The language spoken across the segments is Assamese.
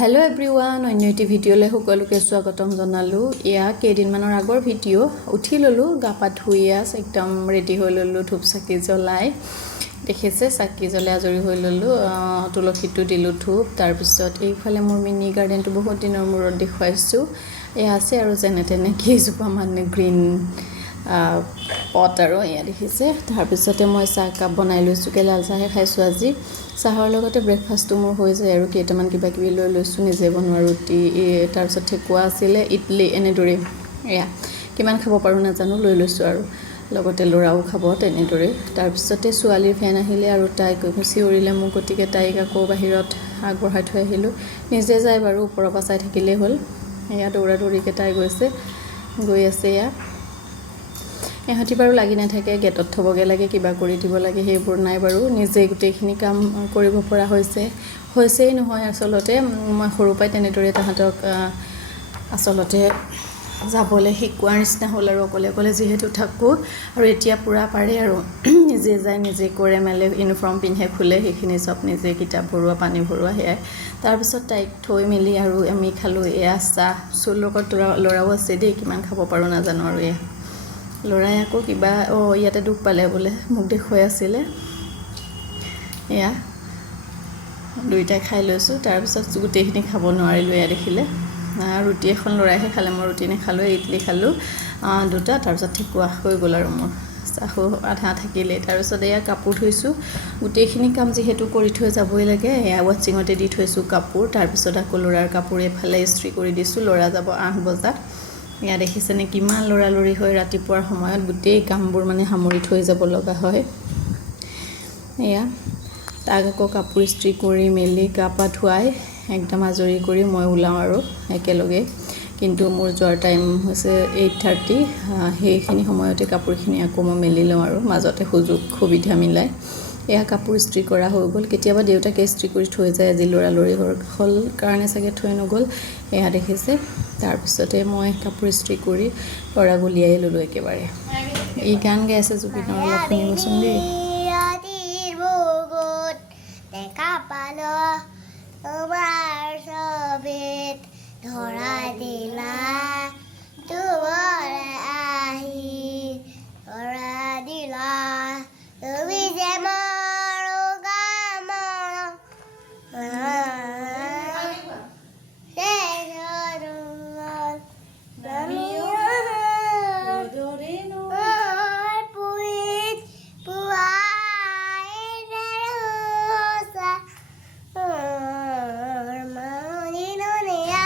Hello everyone, অন্য এটি ভিডিঅ'লৈ সকলোকে স্বাগতম জনালো। এয়া কেইদিনমানৰ আগৰ ভিডিঅ' উঠি ললো, গাপা ধুই একদম ৰেডি হৈ ললো, ধূপ চাকি জ্বলাই দেখিছে চাকি জ্বলাই আজৰি হৈ ললো, তুলসীটো দিলো ধূপ। তাৰ পিছত এইফালে মোৰ মিনি গাৰ্ডেনটো বহুত দিনৰ মূৰত দেখুৱাইছো। এয়া আছে আৰু যেনে তেনে কেইজোপা মানে গ্ৰীণ পট আৰু এয়া দেখিছে। তাৰ পিছতে মই চাহ কাপ বনাই লৈছো, লাল চাহে খাইছো আজি। চাহৰ লগতে ব্ৰেকফাষ্টটো মোৰ হৈ যায় আৰু কেইটামান কিবা কিবি লৈ লৈছো, নিজে বনোৱা ৰুটি, তাৰ পিছত ঠেকুৱা আছিলে, ইডলি, এনেদৰে এয়া কিমান খাব পাৰো নাজানো লৈ লৈছো আৰু লগতে ল'ৰাও খাব তেনেদৰে। তাৰ পিছতে ছোৱালীৰ ফেন আহিলে আৰু তাইক চিঞৰিলে মোক, গতিকে তাইক আকৌ বাহিৰত আগবঢ়াই থৈ আহিলো। নিজে যায় বাৰু, ওপৰৰ পৰা চাই থাকিলেই হ'ল। এয়া দৌৰা দৌৰিকৈ তাই গৈ আছে। এহঁতি বাৰু লাগি নাথাকে, গেটত থ'বগৈ লাগে, কিবা কৰি দিব লাগে, সেইবোৰ নাই বাৰু। নিজে গোটেইখিনি কাম কৰিব পৰা হৈছেই নহয়। আচলতে মই সৰুৰ পৰাই তেনেদৰে তাহাঁতক আচলতে যাবলৈ শিকোৱাৰ নিচিনা হ'ল আৰু অকলে অকলে যিহেতু থাকোঁ। আৰু এতিয়া পূৰা পাৰে আৰু নিজে যায়, নিজে কৰে মেলে, ইউনিফৰ্ম পিন্ধে, খোলে, সেইখিনি চব নিজে, কিতাপ ভৰোৱা, পানী ভৰোৱা, সেয়াই। তাৰপিছত তাইক থৈ মেলি আৰু আমি খালোঁ এয়া চাহ। চোৰ লগত ল'ৰাও আছে দেই, কিমান খাব পাৰোঁ নাজানো আৰু। এয়া ল'ৰাই আকৌ কিবা ইয়াতে দুখ পালে বোলে, মোক দেখুৱাই আছিলে। এয়া দুইটাই খাই লৈছোঁ। তাৰপিছত গোটেইখিনি খাব নোৱাৰিলোঁ, এয়া দেখিলে। ৰুটি এখন ল'ৰাইহে খালে, মই ৰুটি নাখালোঁ, ইডলি খালোঁ দুটা। তাৰপিছত ঠেকুৱা হৈ গ'ল আৰু মোৰ চাহো আধা থাকিলেই। তাৰপিছত এয়া কাপোৰ ধুইছোঁ, গোটেইখিনি কাম যিহেতু কৰি থৈ যাবই লাগে। এয়া ৱাচিঙতে দি থৈছোঁ কাপোৰ। তাৰপিছত আকৌ ল'ৰাৰ কাপোৰ এফালে ইস্ত্ৰি কৰি দিছোঁ, ল'ৰা যাব 8 বজাত। এয়া দেখিছেনে কিমান লৰালৰি হয় ৰাতিপুৱাৰ সময়ত, গোটেই কামবোৰ মানে সামৰি থৈ যাব লগা হয়। এয়া তাক আকৌ কাপোৰ ইস্ত্ৰি কৰি মেলি গা পা ধুৱাই একদম আজৰি কৰি মই ওলাওঁ আৰু একেলগে। কিন্তু মোৰ যোৱাৰ টাইম হৈছে 8:30, সেইখিনি সময়তে কাপোৰখিনি আকৌ মই মেলি লওঁ আৰু মাজতে সুবিধা মিলাই। এয়া কাপোৰ ইস্ত্ৰি কৰা হৈ গ'ল। কেতিয়াবা দেউতাকে ইস্ত্ৰি কৰি থৈ যায়, আজি লৰালৰি হ'ল কাৰণে চাগে থৈ নগ'ল, এয়া দেখিছে। তাৰপিছতে মই কাপোৰ ইস্ত্ৰি কৰি ল'ৰাক উলিয়াই ল'লোঁ একেবাৰে। ই গান গাই আছে জুবিনৰ, অলপ শুনিবচোন দেই।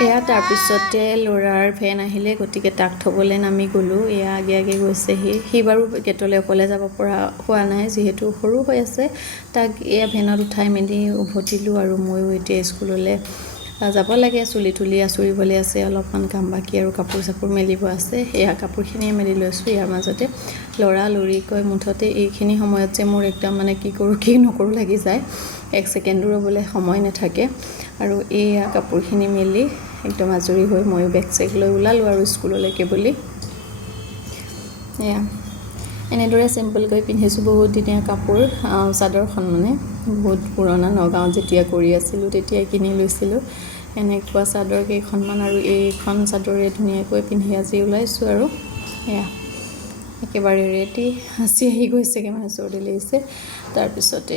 এয়া তাৰপিছতে ল'ৰাৰ ফেন আহিলে, গতিকে তাক থ'বলৈ নামি গ'লোঁ। এয়া আগে আগে গৈছেহি। সি বাৰু গেটলৈ অকলে যাব পৰা হোৱা নাই, যিহেতু সৰু হৈ আছে। তাক এয়া ভেনত উঠাই মেলি উভতিলোঁ আৰু ময়ো এতিয়া স্কুললৈ যাব লাগে। চুলি তুলি আঁচুৰিবলৈ আছে, অলপমান কাম বাকী আৰু কাপোৰ চাপোৰ মেলিব আছে। এয়া কাপোৰখিনিয়ে মেলি লৈছোঁ। ইয়াৰ মাজতে লৰালৰিকৈ মুঠতে এইখিনি সময়ত যে মোৰ একদম মানে কি কৰোঁ কি নকৰোঁ লাগি যায়, 1 ছেকেণ্ডো ৰ'বলৈ সময় নাথাকে। আৰু এয়া কাপোৰখিনি মেলি একদম আজৰি হৈ ময়ো বেগ চেগ লৈ ওলালোঁ আৰু স্কুললৈকে বুলি। এয়া এনেদৰে চিম্পলকৈ পিন্ধিছোঁ, বহুত দিনীয়া কাপোৰ। চাদৰখন মানে বহুত পুৰণা, নগাঁৱত যেতিয়া কৰি আছিলোঁ তেতিয়াই কিনি লৈছিলোঁ। এনেকুৱা চাদৰ কেইখনমান, আৰু এইখন চাদৰে ধুনীয়াকৈ পিন্ধি আজি ওলাইছোঁ আৰু। এয়া একেবাৰে ৰেডি। হাঁচি আহি গৈছেগৈ, মানে চৰ্দি লাগিছে। তাৰপিছতে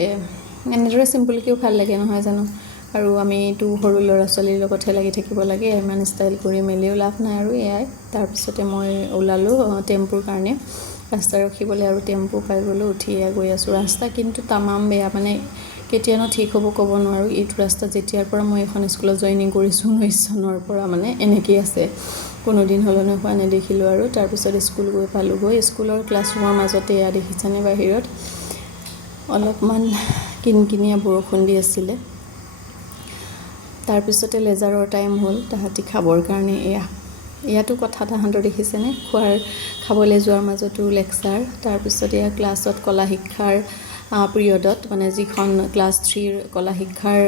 এনেদৰে চিম্পলকৈও ভাল লাগে নহয় জানো। আৰু আমিতো সৰু ল'ৰা ছোৱালীৰ লগতহে লাগি থাকিব লাগে, ইমান ষ্টাইল কৰি মেলিও লাভ নাই আৰু। এয়াই তাৰপিছতে মই ওলালোঁ টেম্পুৰ কাৰণে, ৰাস্তা ৰখিবলৈ, আৰু টেম্পু পাই গ'লোঁ। উঠি গৈ আছোঁ। ৰাস্তা কিন্তু তামাম বেয়া, মানে কেতিয়ানো ঠিক হ'ব ক'ব নোৱাৰোঁ। এইটো ৰাস্তাত যেতিয়াৰ পৰা মই এখন স্কুলত জইনিং কৰিছোঁ 19 চনৰ পৰা মানে এনেকেই আছে, কোনোদিন সলনি হোৱা নেদেখিলোঁ আৰু। তাৰপিছত স্কুল গৈ পালোঁগৈ। স্কুলৰ ক্লাছৰুমৰ মাজতে এয়া দেখিছানে বাহিৰত অলপমান কিনকিনীয়া বৰষুণ দি আছিলে। তাৰপিছতে লেজাৰৰ টাইম হ'ল, তাহাঁতি খাবৰ কাৰণে ইয়াতো কথা তাহাঁতৰ দেখিছেনে, খাবলৈ যোৱাৰ মাজতো লেকচাৰ। তাৰপিছত এয়া ক্লাছত কলা শিক্ষাৰ পিৰিয়ডত, মানে যিখন ক্লাছ 3ৰ কলা শিক্ষাৰ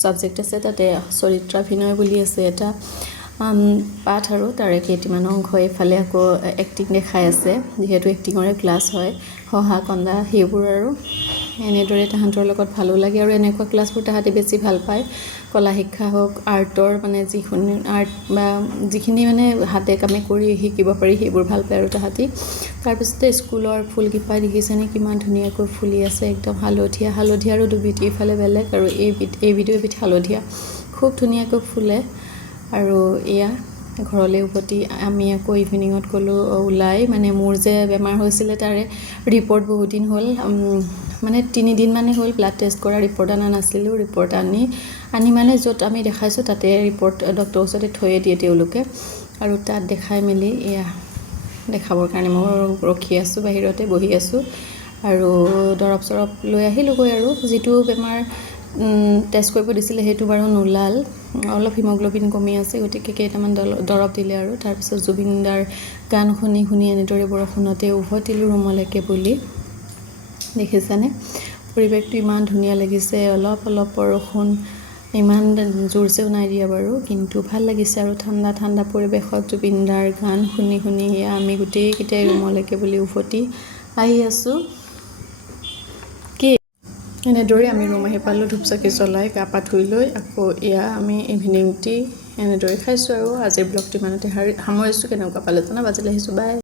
ছাবজেক্ট আছে, তাতে চৰিত্ৰাভিনয় বুলি আছে এটা পাঠ, আৰু তাৰে কেইটামান অংশ এইফালে আকৌ এক্টিং দেখাই আছে, যিহেতু এক্টিঙৰে ক্লাছ হয়, হহা কন্দা সেইবোৰ। আৰু এনেদৰে তাহাঁতৰ লগত ভালো লাগে, আৰু এনেকুৱা ক্লাছবোৰ তাহাঁতে বেছি ভাল পায়। কলা শিক্ষা হওক আৰ্টৰ মানে যিখিনি আৰ্ট বা যিখিনি মানে হাতে কামে কৰি শিকিব পাৰি সেইবোৰ ভাল পায় আৰু তাহাঁতি তাৰপিছতে স্কুলৰ ফুলকেইপা দেখিছেনে কিমান ধুনীয়াকৈ ফুলি আছে একদম হালধীয়া আৰু দুবিধ এইফালে বেলেগ আৰু এইবিধো এবিধ হালধীয়া খুব ধুনীয়াকৈ ফুলে আৰু এয়া ঘৰলৈ উভতি আমি আকৌ ইভিনিঙত গ'লোঁ ওলাই মানে মোৰ যে বেমাৰ হৈছিলে তাৰে ৰিপৰ্ট বহুত দিন হ'ল মানে 3 দিন মানে হ'ল ব্লাড টেষ্ট কৰা ৰিপৰ্ট আনা নাছিলোঁ ৰিপৰ্ট আনি মানে য'ত আমি দেখাইছোঁ তাতে ৰিপৰ্ট ডক্টৰৰ ওচৰতে থৈয়ে দিয়ে তেওঁলোকে আৰু তাত দেখাই মেলি এয়া দেখাবৰ কাৰণে মই ৰখি আছোঁ বাহিৰতে বহি আছোঁ আৰু দৰৱ চৰব লৈ আহিলোঁগৈ আৰু যিটো বেমাৰ টেষ্ট কৰিব দিছিলে সেইটো বাৰু নোলাল অলপ হিমগ্ল'বিন কমি আছে গতিকে কেইটামান দৰৱ দিলে আৰু তাৰপিছত জুবিনদাৰ গান শুনি এনেদৰে বৰষুণতে উভতিলোঁ ৰুমলৈকে বুলি দেখিছানে পৰিৱেশটো ইমান ধুনীয়া লাগিছে অলপ বৰষুণ ইমান জোৰছেও নাই দিয়া বাৰু কিন্তু ভাল লাগিছে আৰু ঠাণ্ডা পৰিৱেশত জুবিনদাৰ গান শুনি আমি গোটেইকেইটাই ৰুমলৈকে বুলি উভতি আহি আছোঁ এনেদৰে আমি ৰুম আহি পালোঁ ধূপ-চাকি জ্বলাই গা পা ধুই লৈ আকৌ এয়া আমি ইভিনিং টি এনেদৰে খাইছোঁ আৰু আজিৰ ব্লগটো ইমানতে সামৰিছোঁ কেনেকুৱা পালে জনাবা আজিলৈ আহিছোঁ বাই